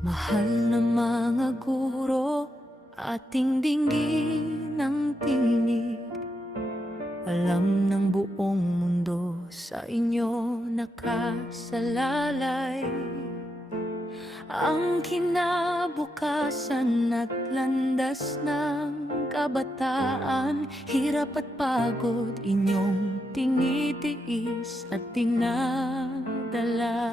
Mahal na mga guro, ating dinggin ng tinig. Alam ng buong mundo sa inyo nakasalalay. Ang kinabukasan at landas ng kabataan, hirap at pagod inyong tinitiis at dinadala.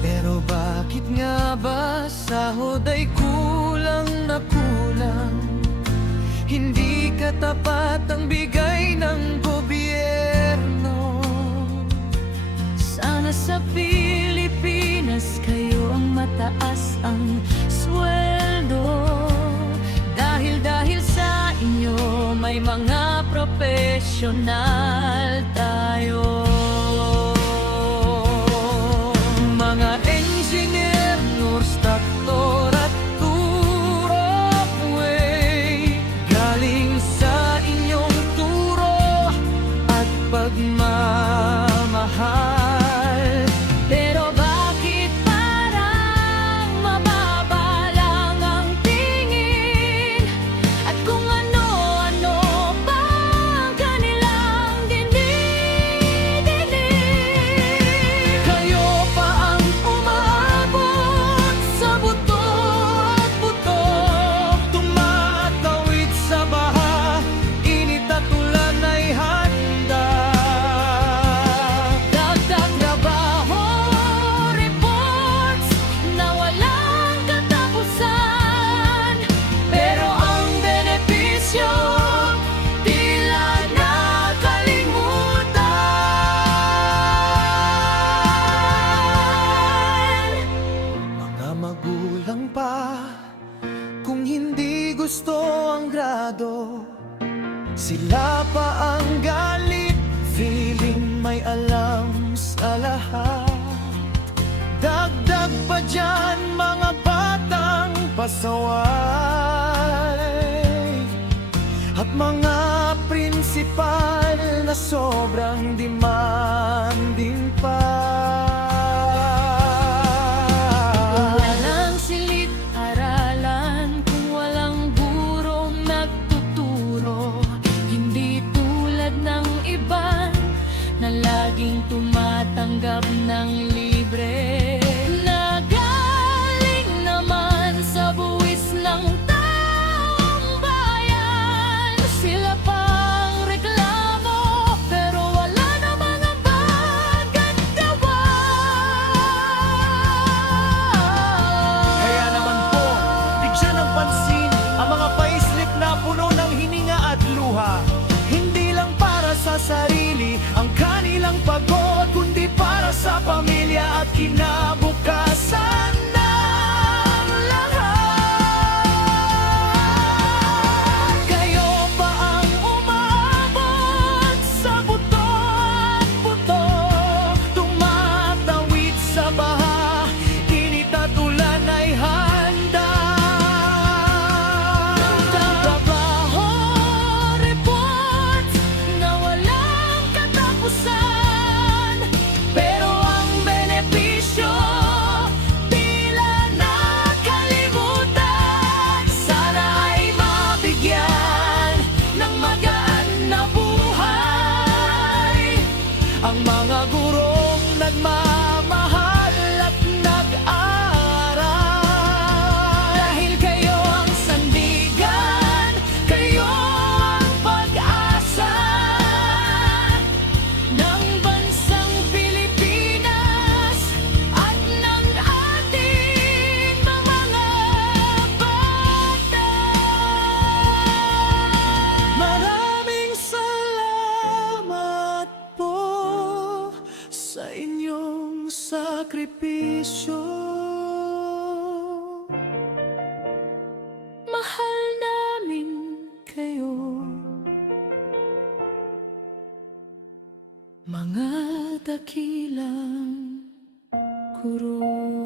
Pero bakit nga ba sahod ay kulang na kulang? Hindi katapat ang bigay ng gobyerno. Sana sa Pilipinas kayo ang mataas ang sweldo. Dahil sa inyo may mga profesional tayo. Mga engineer, nurse, doktor at turopway, galing sa inyong turo at pagmamahal. Pero bakit parang mababa lang ang tingin? At kung ano-ano pa ang kanilang dinidinig. Kayo pa ang umabot sa buto at buto, tumatawid sa baha, init at ulan ay handa. Dagdag trabaho, reports na walang katapusan. Pero ang benepisyo tila nakalimutan. Mga magulang pa, kung hindi gusto ang grado, sila pa ang galit, feeling may alam sa lahat. Dagdag pa dyan mga batang pasaway, at mga prinsipal na sobrang demanding pa. Walang silid-aralan kung walang gurong nagtuturo. Hindi tulad ng iba na laging tumatanggap ng libre, na galing naman sa buwis ng taong bayan. Sila pang reklamo pero wala namang ambag at gawa. Kaya naman po, bigyan ng pansin ang mga paislip na puno ng hininga at luha. Hindi lang para sa sarili ang kanilang pagod, kundi para sa pamilya at kinabukasan ng lahat. Kayo pa ang umabot sa buto at buto, tumatawid sa baha, init at ulan ay handa. Trabaho, reports na walang katapusan. Pero ang benepisyo tila nakalimutan. Sana ay mabigyan ng magaan na buhay Ang mga gurong nagmamahal at nag-aral. dahil kayo ang sandigan, kayo ang pag-asa ng bansang Pilipinas at ng ating mga bata. Maraming salamat po sa inyong sakripisyo. Mahal namin kayo, mga dakilang guro.